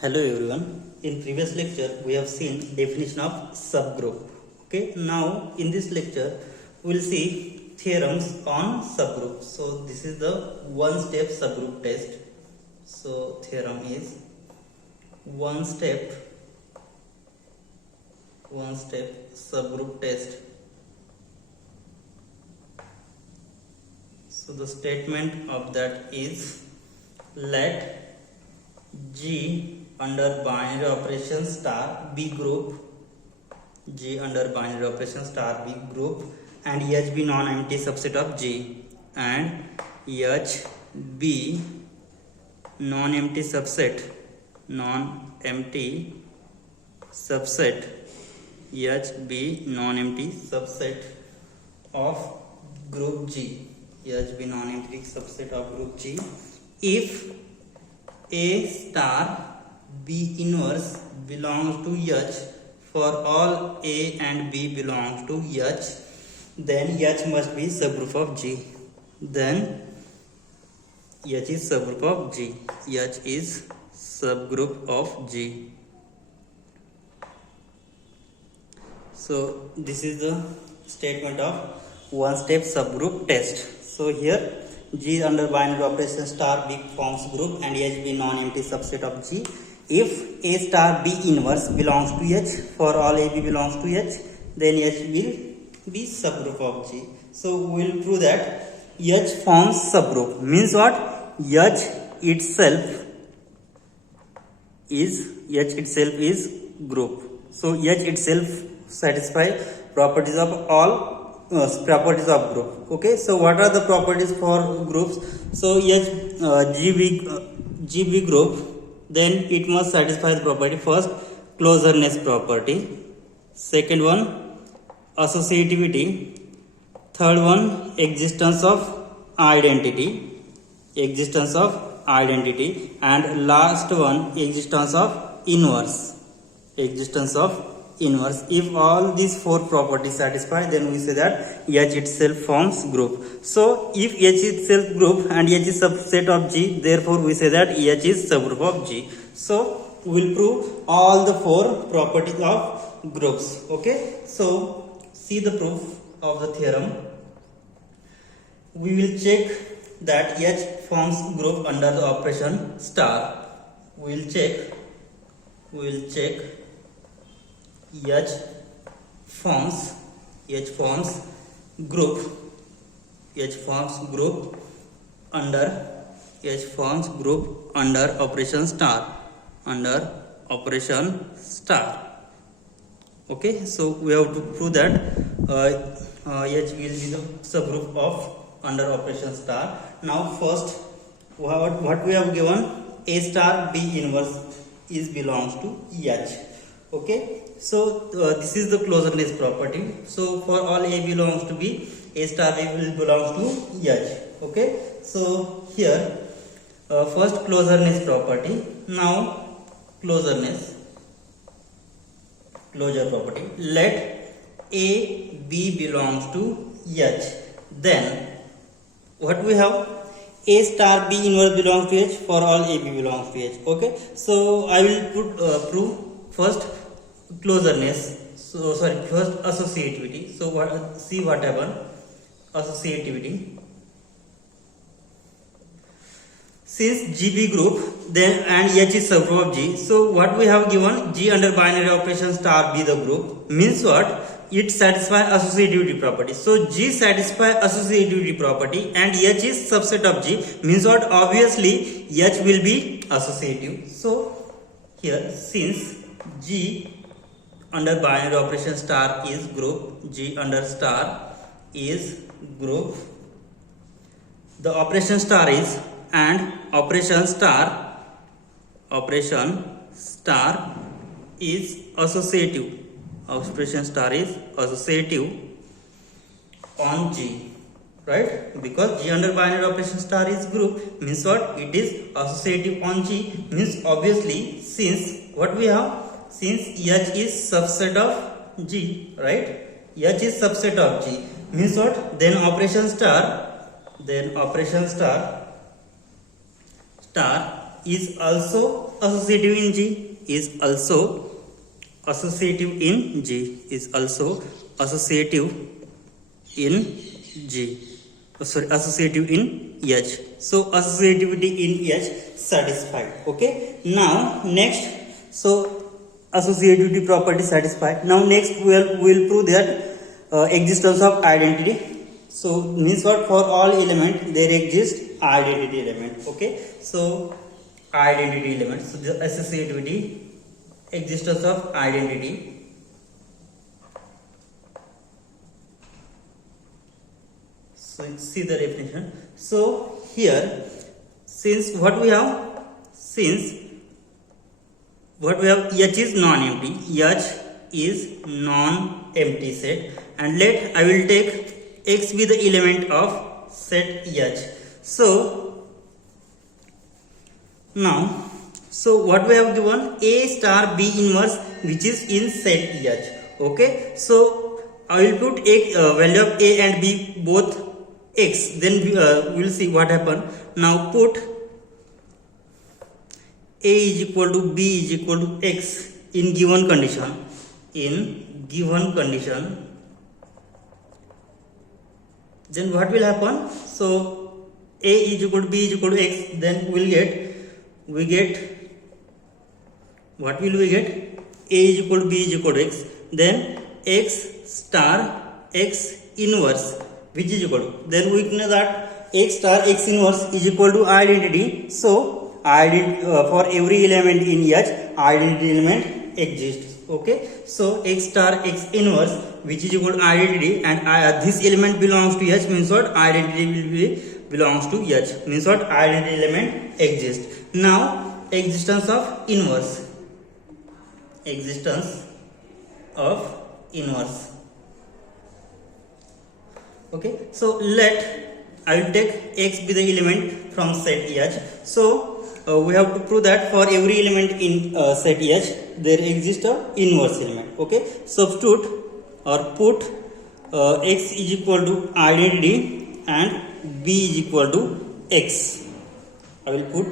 Hello everyone. In previous lecture we have seen definition of subgroup. Okay, now in this lecture we will see theorems on subgroup. So this is the one step subgroup test. So theorem is one step subgroup test. So the statement of that is, let G under binary operation star B group, G under binary operation star B group, and H be non-empty subset of G, and H be non-empty subset, H be non-empty subset of group G, H be non-empty subset of group G if A star B inverse belongs to H for all A and B belongs to H, then H must be subgroup of G. Then H is subgroup of G. H is subgroup of G. So this is the statement of one step subgroup test. So here G under binary operation star B forms group and H be non-empty subset of G if A star B inverse belongs to H for all A B belongs to H, then H will be subgroup of G. So we will prove that H forms subgroup. Means what? H itself is group. So H itself satisfy properties of all properties of group. Okay, so what are the properties for groups? So GB group, then it must satisfy the property. First, closeness property. Second one, associativity. Third one, existence of identity, and last one, existence of inverse. If all these four properties satisfy, then we say that H itself forms group. So if H itself group and H is subset of G, therefore we say that H is subgroup of G. So we will prove all the four properties of groups. Okay, so see the proof of the theorem. We will check that H forms group under the operation star. We will check H forms group under operation star. Okay, so we have to prove that H will be the subgroup of under operation star. Now first, what we have given, A star B inverse is belongs to H. Okay, so this is the closeness property. So for all A belongs to B, A star B will belongs to H. Okay, so here first closeness property. Now closure property. Let A B belongs to H. Then what we have, A star B inverse belongs to H for all A B belongs to H. Okay, so I will prove first closeness. So first associativity. So what happened? Associativity. Since GB group, then and H is subgroup of G. So what we have given, G under binary operation star B the group, means what? It satisfies associativity property. So G satisfies associativity property and H is subset of G, means what? Obviously H will be associative. So here, since G under binary operation star is group, G under star is group, the operation star is, and operation star is associative. Operation star is associative on G, right? Because G under binary operation star is group, means what? It is associative on G, means obviously since what we have, since H is subset of G, right? H is subset of G, means what? Then operation star is also associative in G, is also associative in G, is also associative in G, associative in H. So associativity in H satisfied. Okay, now next, so associativity property satisfied. Now next we will prove that existence of identity. So means what, for all element there exists identity element. Okay, so identity element, so the associativity, existence of identity. So see the definition. So here, since what we have H is non-empty, H is non-empty set, and let I will take X be the element of set H. So now, so what we have given, A star B inverse, which is in set H. Okay, so I will put value of A and B both X, then we will see what happen. Now put A is equal to B is equal to X in given condition, then what will happen? So A is equal to B is equal to X, then we get what will we get? A is equal to B is equal to X, then X star X inverse, which is equal to, then we know that X star X inverse is equal to identity. So for every element in H, identity element exists. Okay, so X star X inverse, which is equal to identity, and this element belongs to H, means what, identity will be belongs to H, means what, identity element exists. Now existence of inverse, Okay, so let I will take X be the element from set H. So we have to prove that for every element in set H there exists a inverse element. Okay, substitute or put X is equal to identity and B is equal to X. I will put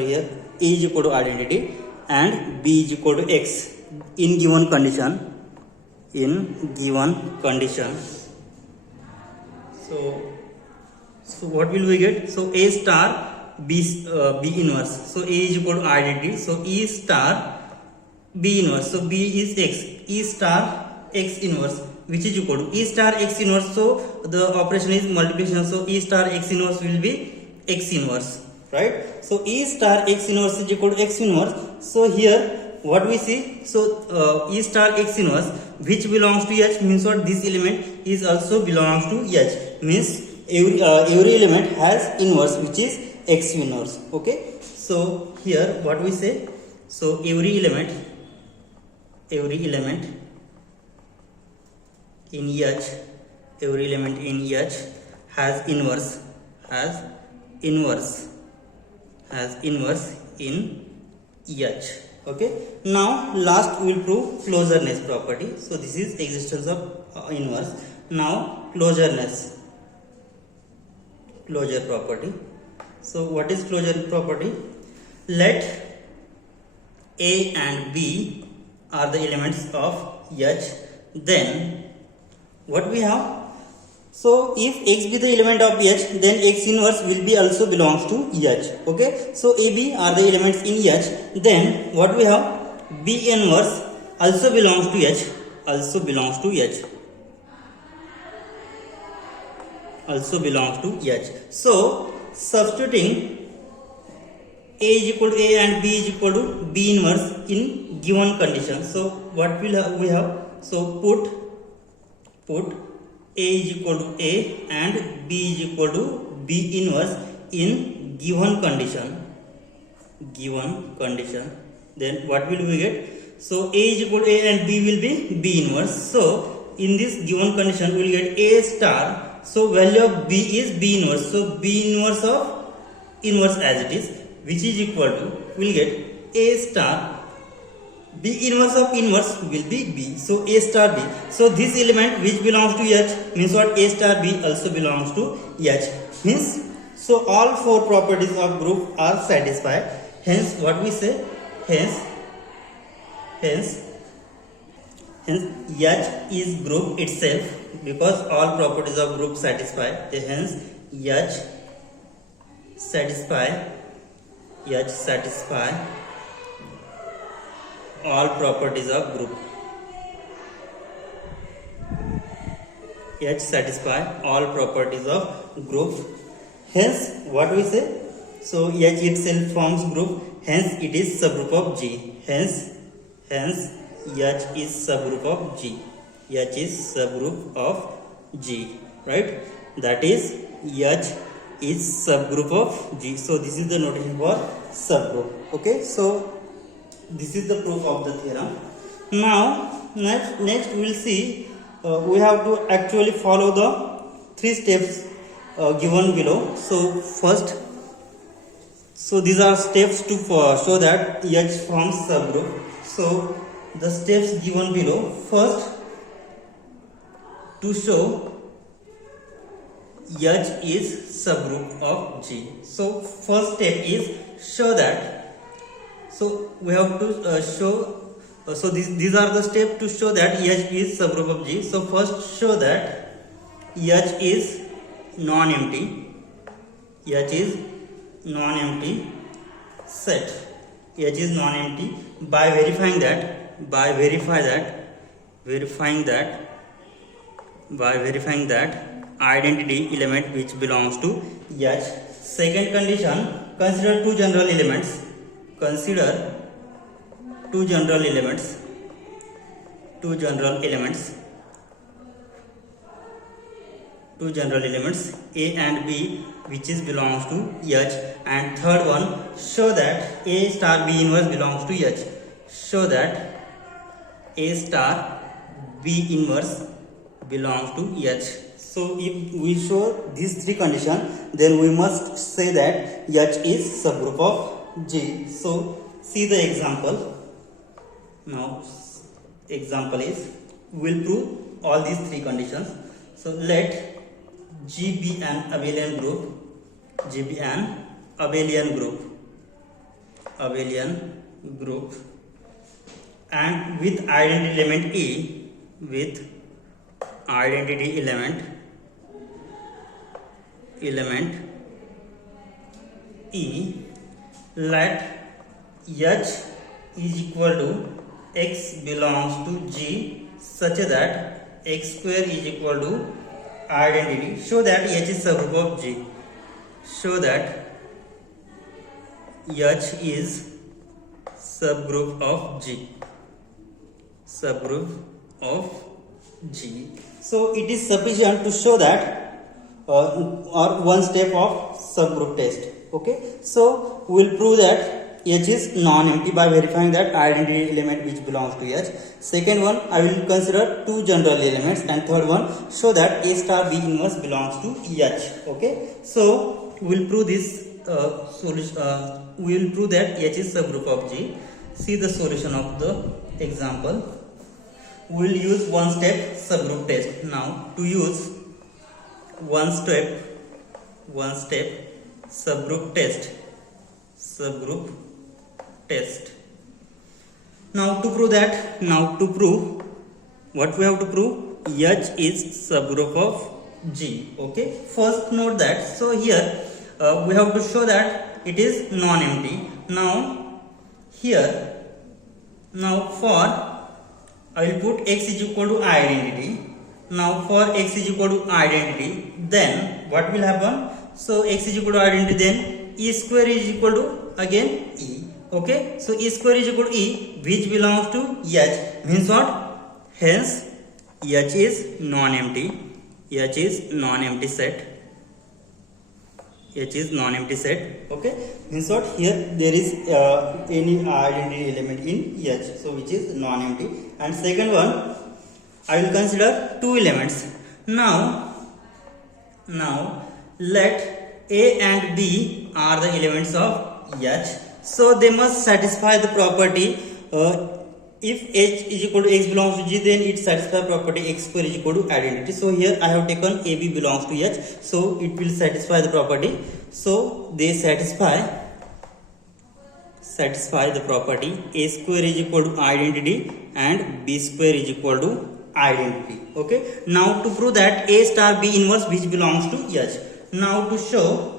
here A is equal to identity and B is equal to X in given condition. So what will we get? So A star B inverse. So A is equal to identity. So E star B inverse. So B is X. E star X inverse, which is equal to E star X inverse. So the operation is multiplication. So E star X inverse will be X inverse, right? So E star X inverse is equal to X inverse. So here what we see? So E star X inverse, which belongs to H, means what, this element is also belongs to H, means every element has inverse, which is X inverse. Okay, so here what we say, so every element in H, has inverse in H. Okay, now last we will prove closureness property. So this is existence of inverse. Now closure property. So what is closure property? Let A and B are the elements of H, then what we have? So if X be the element of H, then X inverse will be also belongs to H. Okay, so AB are the elements in H, then what we have? B inverse also belongs to H, So substituting A is equal to A and B is equal to B inverse in given condition. So what will we have? So put A is equal to A and B is equal to B inverse in given condition. Then what will we get? So A is equal to A and B will be B inverse. So in this given condition we will get A star. So value of B is B inverse. So B inverse of inverse as it is, which is equal to, we will get A star. B inverse of inverse will be B. So A star B. So this element which belongs to H, means what, A star B also belongs to H. Means, so all four properties of group are satisfied. Hence, what we say? Hence, H is group itself, because all properties of group satisfy. Hence, H satisfy all properties of group. H satisfy all properties of group. Hence, what we say? So H itself forms group. Hence, it is subgroup of G. Hence H is subgroup of G. H is subgroup of G. Right? That is, H is subgroup of G. So this is the notation for subgroup. Okay. So this is the proof of the theorem. Now next we will see. We have to actually follow the 3 steps given below. So first, these are steps to show that H forms subgroup. So the steps given below. First, to show H is subgroup of G. So first step is show that. So we have to show. So these are the steps to show that H is subgroup of G. So first, show that H is non-empty. H is non-empty set. H is non-empty by verifying that identity element which belongs to H. Second condition, consider two general elements. Two general elements A and B, which is belongs to H. And third one, show that A star B inverse belongs to H. Show that A star B inverse belongs to H. So if we show these 3 conditions, then we must say that H is subgroup of G. So see the example. Now example is, we will prove all these 3 conditions. So let G be an abelian group. And with identity element E, let H is equal to X belongs to G such that X square is equal to identity. Show that H is subgroup of G. Show that H is subgroup of G. So it is sufficient to show that or one step of subgroup test. Okay. So we will prove that H is non-empty by verifying that identity element which belongs to H. Second one, I will consider two general elements, and third one, show that A star B inverse belongs to H. Okay. So we will prove this solution. We will prove that H is subgroup of G. See the solution of the example. We will use one step subgroup test. Now to use one step subgroup test. Now to prove what we have to prove, H is subgroup of G. Okay. First note that, so here we have to show that it is non-empty. Now here, for I will put X is equal to identity. Now for X is equal to identity, then what will happen? So X is equal to identity, then E square is equal to again E. Okay. So E square is equal to E, which belongs to H. Means what? Hence H is non-empty. H is non-empty set. Okay. Means what? Here there is any identity element in H, so which is non-empty. And second one, I will consider two elements. Now let A and B are the elements of H. So they must satisfy the property. If H is equal to X belongs to G, then it satisfies property X square is equal to identity. So here I have taken AB belongs to H, so it will satisfy the property. So they satisfy satisfy the property a square is equal to identity and b square is equal to identity. Okay, now to prove that a star b inverse which belongs to H. Now to show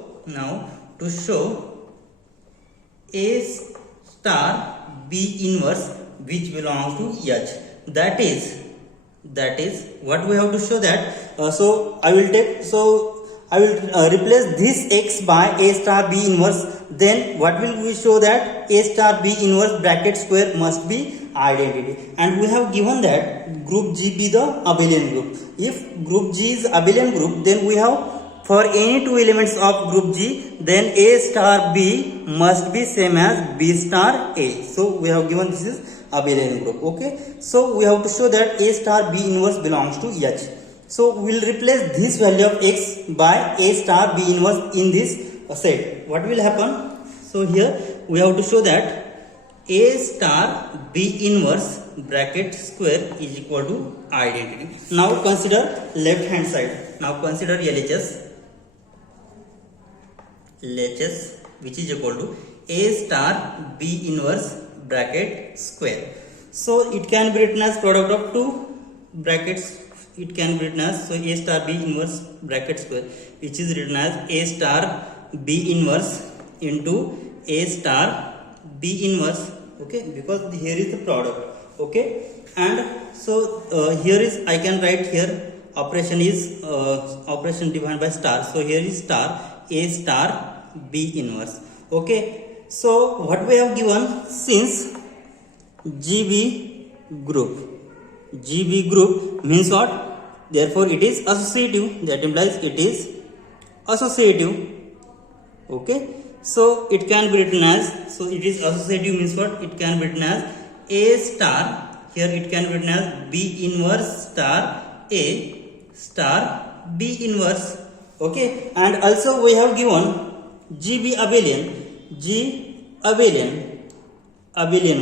a star b inverse which belongs to H, that is what we have to show that. I will replace this x by a star b inverse. Then what will we show that a star b inverse bracket square must be identity, and we have given that group G be the abelian group. If group G is abelian group, then we have for any two elements of group G, then a star b must be same as b star a. So we have given this is abelian group. Okay, so we have to show that a star b inverse belongs to H. So we will replace this value of x by a star b inverse in this set. What will happen? So here we have to show that a star b inverse bracket square is equal to identity. Now consider left hand side. Now consider LHS which is equal to a star b inverse bracket square. So it can be written as product of two brackets. It can be written as, so a star b inverse bracket square, which is written as a star b inverse into a star b inverse. Okay, because here is the product. Okay, and so here is, I can write here operation is operation defined by star. So here is star a star b inverse. Okay, so what we have given, since GB group means what? Therefore it is associative. That implies it is associative. Okay, so it can be written as, so it is associative means what? It can be written as a star, here it can be written as b inverse star a star b inverse. Okay, and also we have given GB abelian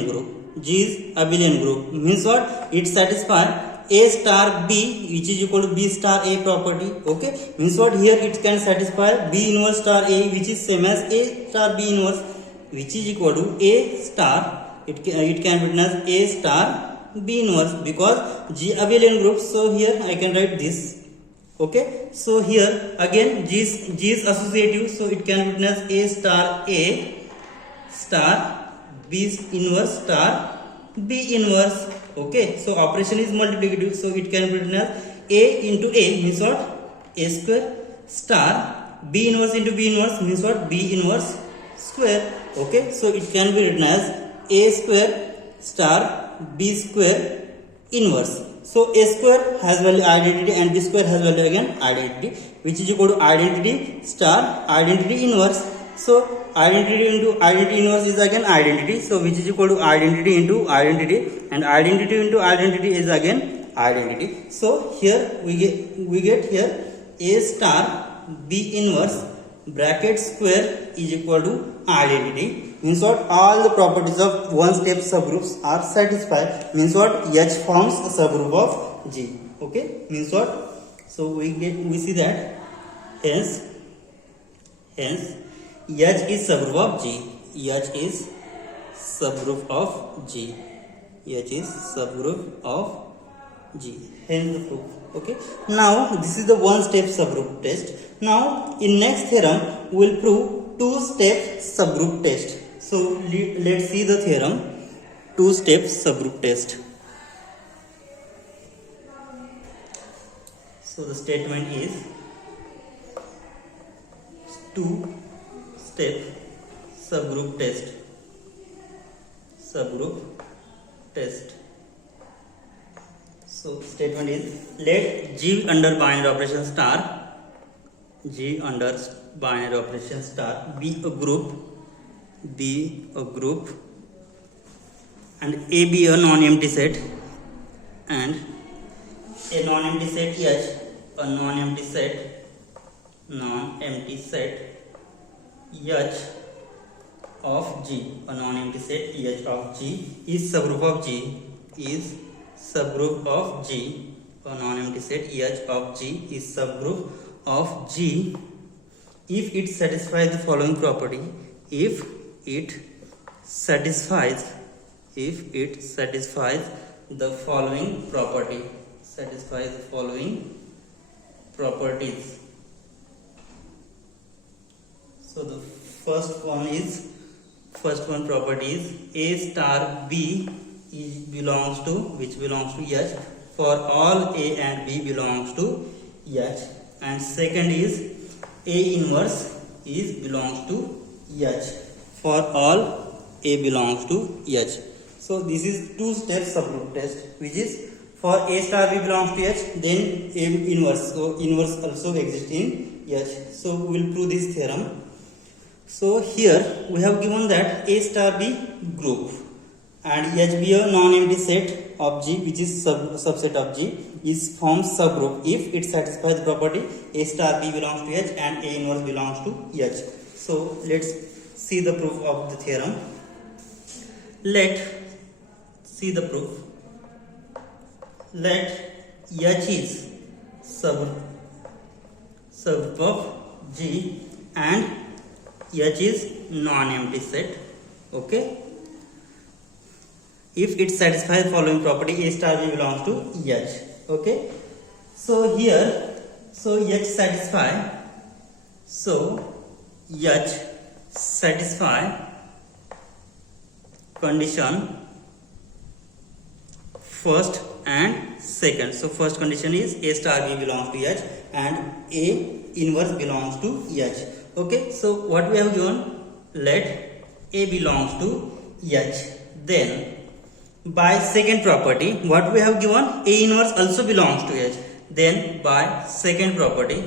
group. G is abelian group means what? It satisfies a star b which is equal to b star a property. Okay, means what? Here it can satisfy b inverse star a which is same as a star b inverse which is equal to a star. It can be written as a star b inverse because G abelian group. So here I can write this. Okay, so here again G is associative, so it can be written as a star b inverse star b inverse. Okay, so operation is multiplicative, so it can be written as a into a means what? A square star b inverse into b inverse means what? B inverse square. Okay, so it can be written as a square star b square inverse. So a square has value identity and b square has value again identity, which is equal to identity star identity inverse. So identity into identity inverse is again identity, so which is equal to identity into identity, and identity into identity is again identity. So here we get here a star b inverse bracket square is equal to identity, means what? All the properties of one step subgroups are satisfied, means what? H forms a subgroup of G. Okay, means what? So we see that hence H is subgroup of G. H is subgroup of G. H is subgroup of G. Hence the proof. Okay. Now this is the one-step subgroup test. Now in next theorem we will prove two-step subgroup test. So let's see the theorem. Two-step subgroup test. So the statement is two-step subgroup test. So statement is, let G under binary operation star be a group and A be a non-empty set, and a non-empty set H, a non-empty set H of G, a non-empty set H of G is subgroup of G, a non-empty set H of G is subgroup of G if it satisfies the following property. If it satisfies, if it satisfies the following property, satisfies the following properties. So the first one property is A star B is belongs to, which belongs to H for all A and B belongs to H, and second is A inverse is belongs to H for all A belongs to H. So this is two step subgroup test, which is for A star B belongs to H, then A inverse, so inverse also exists in H. So we will prove this theorem. So here we have given that A star B group and H be a non-empty set of G, which is subset of G, is forms subgroup if it satisfies the property A star B belongs to H and A inverse belongs to H. So let's see the proof of the theorem. Let's see the proof. Let H is subgroup of G and H is non-empty set. Okay. If it satisfies the following property, A star B belongs to H. Okay. So here, H satisfy. So H satisfy condition first and second. So first condition is A star B belongs to H and A inverse belongs to H. Okay, so what we have given, let A belongs to H. Then by second property, what we have given, A inverse also belongs to H. Then by second property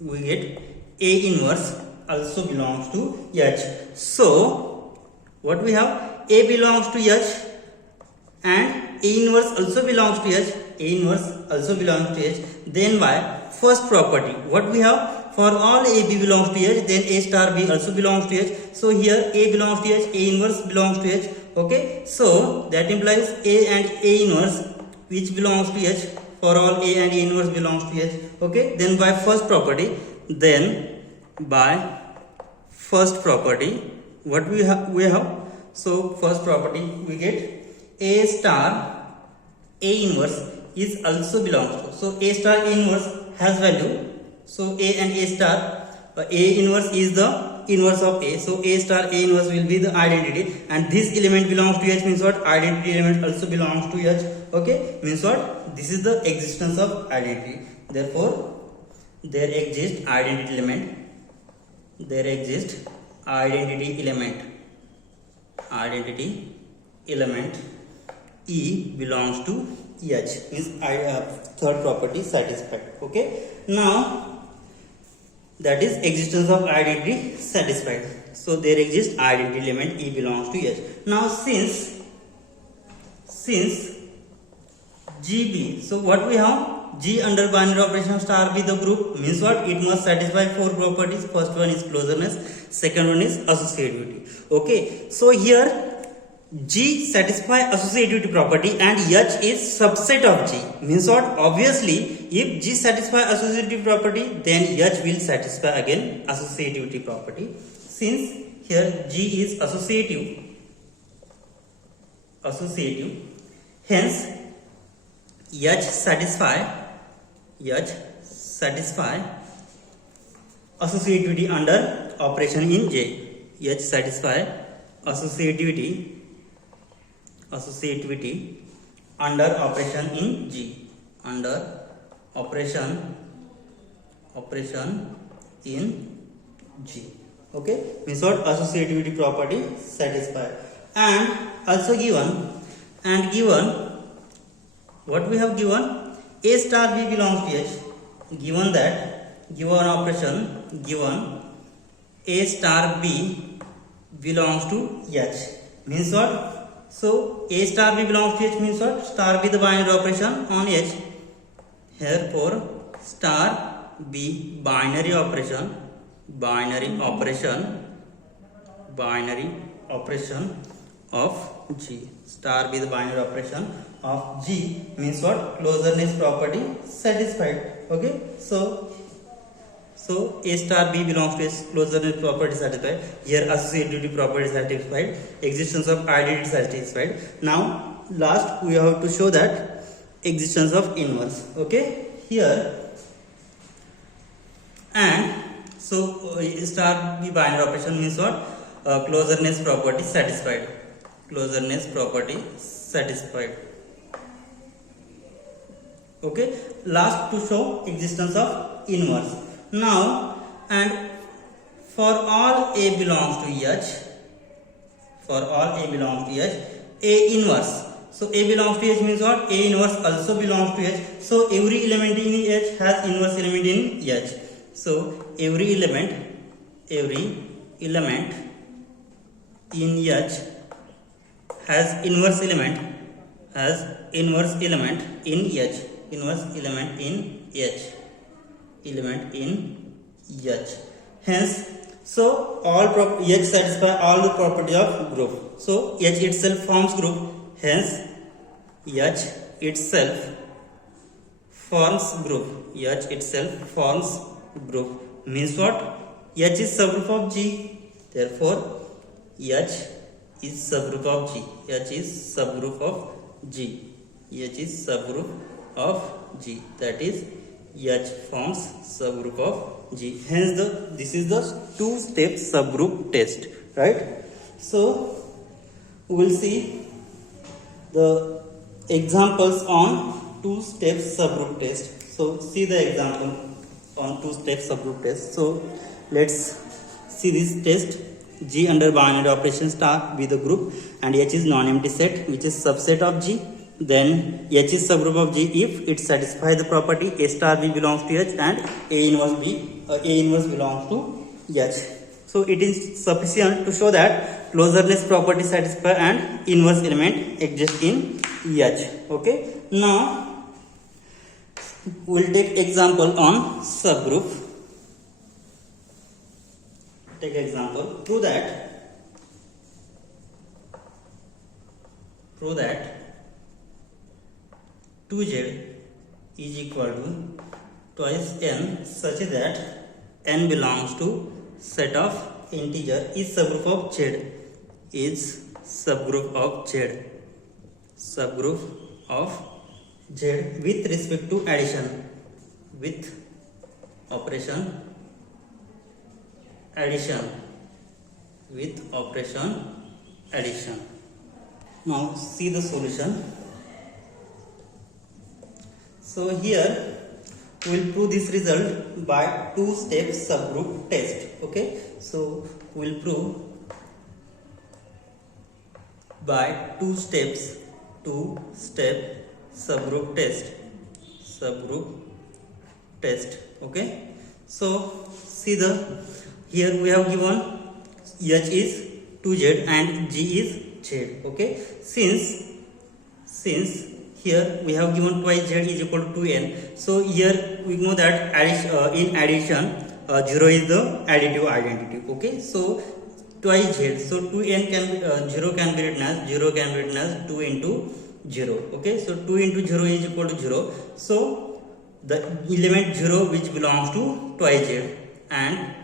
we get A inverse also belongs to H. So what we have, A belongs to H and A inverse also belongs to H. A inverse also belongs to H. Then by first property, what we have, for all A B belongs to H, then A star B also belongs to H. So here A belongs to H, A inverse belongs to H. Okay, so that implies A and A inverse which belongs to H, for all A and A inverse belongs to H. Okay, then by first property, what we have, so first property we get A star A inverse is also belongs to. So A star A inverse has value. So A and A star, A inverse is the inverse of A. So A star A inverse will be the identity, and this element belongs to H means what? Identity element also belongs to H. Okay, means what? This is the existence of identity. Therefore, there exists identity element. Identity element E belongs to H, means third property satisfied. Okay, now that is existence of identity satisfied. So there exists identity element E belongs to H. Now since GB, so what we have, G under binary operation star B the group, means what? It must satisfy four properties. First one is closeness, second one is associativity. Okay, so here G satisfy associativity property and H is subset of G, means what? Obviously if G satisfy associativity property, then H will satisfy again associativity property. Since here G is associative, hence H satisfy associativity under operation in J. H satisfy associativity under operation in G. Under operation in G. Okay, means what? Associativity property satisfied. And also given what we have given, A star B belongs to H. Given operation, given A star B belongs to H, means what? So A star B belongs to H means what? Star B the binary operation on H. Therefore star B binary operation of G. Star B the binary operation of G means what? Closeness property satisfied. Okay, so So A star B belongs to S, closeness property satisfied. Here associativity property satisfied. Existence of identity satisfied. Now last we have to show that existence of inverse. Okay, here and so A star B binary operation means what? Closeness property satisfied. Closeness property satisfied. Okay, last to show existence of inverse. Now and for all A belongs to H, for all A belongs to H, A inverse. So A belongs to H means what? A inverse also belongs to H. So every element in H has inverse element in H. So every element in H has inverse element in H. Inverse element in H. Hence, so all H satisfy all the property of group. So H itself forms group. Hence, H itself forms group. H itself forms group. Means what? H is subgroup of G. Therefore, H is subgroup of G. H is subgroup of G. H is subgroup of G. That is, H forms subgroup of G. Hence, this is the two-step subgroup test, right? So, we will see the examples on two-step subgroup test. So, see the example on two-step subgroup test. So, let's see this test. G under binary operation star be the group and H is non-empty set which is subset of G. Then H is subgroup of G if it satisfies the property A star B belongs to H and A inverse belongs to H. So it is sufficient to show that closeness property satisfy and inverse element exist in H. Okay. Now we will take example on subgroup. Take example. Prove that 2z is equal to twice n such that n belongs to set of integer is subgroup of Z. Is subgroup of Z. Subgroup of Z with respect to addition. With operation addition. With operation addition. Now see the solution. So here we will prove this result by two-step subgroup test. Okay, so we will prove by two-step subgroup test. Okay, so see the here we have given H is 2Z and G is Z. Okay, since here we have given twice Z is equal to 2n. So here we know that in addition 0 is the additive identity. Okay, so twice Z. So 2n can be 0 can be written as 2 into 0. Okay, so 2 into 0 is equal to 0. So the element 0 which belongs to twice Z and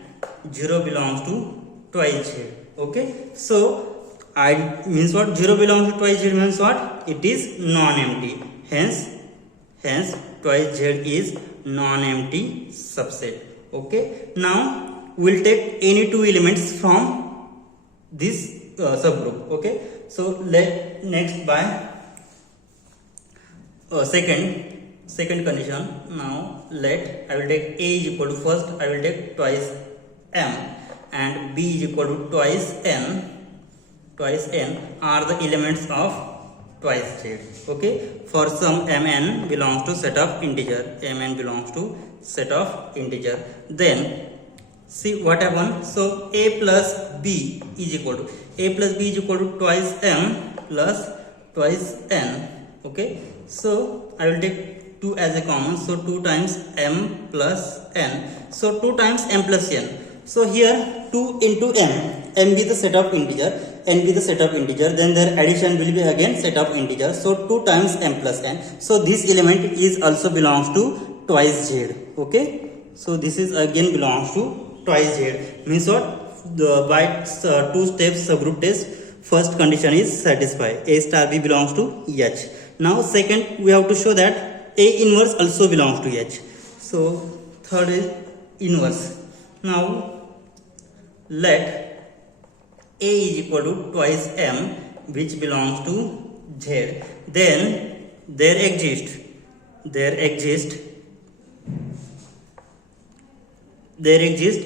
0 belongs to twice Z. Okay, so I means what? 0 belongs to twice Z means what? It is non-empty. Hence twice Z is non-empty subset. Okay. Now we will take any two elements from this subgroup. Okay. So let next by second condition. Now let I will take A is equal to first I will take twice m and B is equal to twice n are the elements of twice Z. Okay, for some mn belongs to set of integer. Then see what happens. So A plus B is equal to twice m plus twice n. Okay, so I will take 2 as a common. So 2 times m plus n. So 2 times m plus n. So here 2 into m be the set of integer, n be the set of integer, then their addition will be again set of integer. So 2 times m plus n. So this element is also belongs to twice Z. Okay, So this is again belongs to twice z. Means what? By two steps subgroup test, first condition is satisfied. A star B belongs to H. Now second, we have to show that A inverse also belongs to H. So third is inverse. Now let A is equal to twice M, which belongs to Z. Then there exists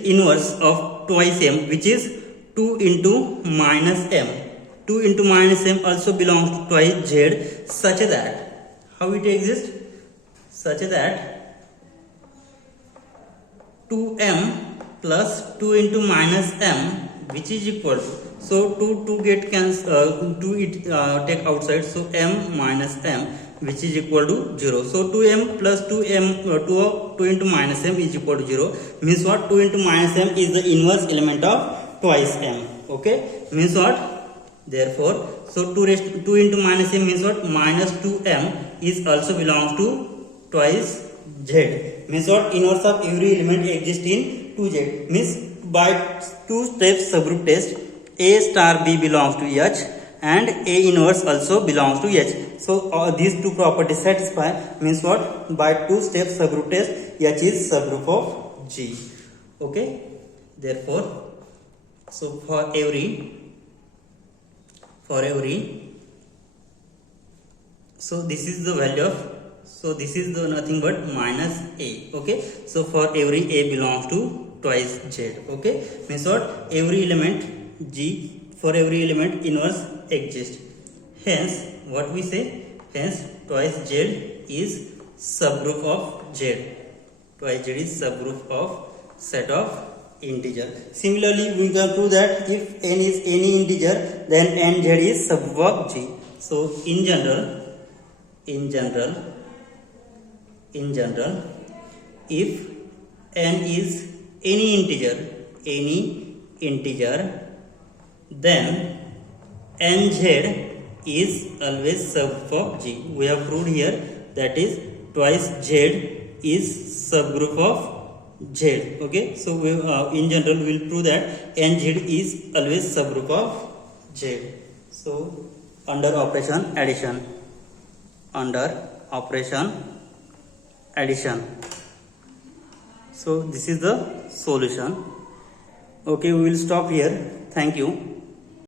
inverse of twice M, which is 2 into minus M. 2 into minus M also belongs to twice Z, such that, how it exists? Such that 2M plus 2 into minus M, which is equal to, so 2 get cancel, 2 take outside, so M minus M, which is equal to 0. So 2M plus 2M 2 into minus M is equal to 0. Means what? 2 into minus M is the inverse element of twice M. Okay, means what? Therefore, so 2 into minus M means what? Minus 2M is also belongs to twice Z. Means what? Inverse of every element exists in 2Z. Means by two steps subgroup test, A star B belongs to H and A inverse also belongs to H. So these two properties satisfy. Means what? By two steps subgroup test, H is subgroup of G. Okay. Therefore, so for every so this is the value of, so this is the nothing but minus A. Okay. So for every A belongs to twice Z. Okay. Means what? Every element G, for every element inverse exists. Hence what we say? Hence twice Z is subgroup of Z. Twice Z is subgroup of set of integer. Similarly, we can prove that if n is any integer, then nz is subgroup of G. So in general, if n is any integer, then nz is always subgroup of G. We have proved here, that is twice Z is subgroup of Z. Okay, so we, in general we will prove that nz is always subgroup of Z. So under operation addition, so this is the solution. Okay, we will stop here. Thank you.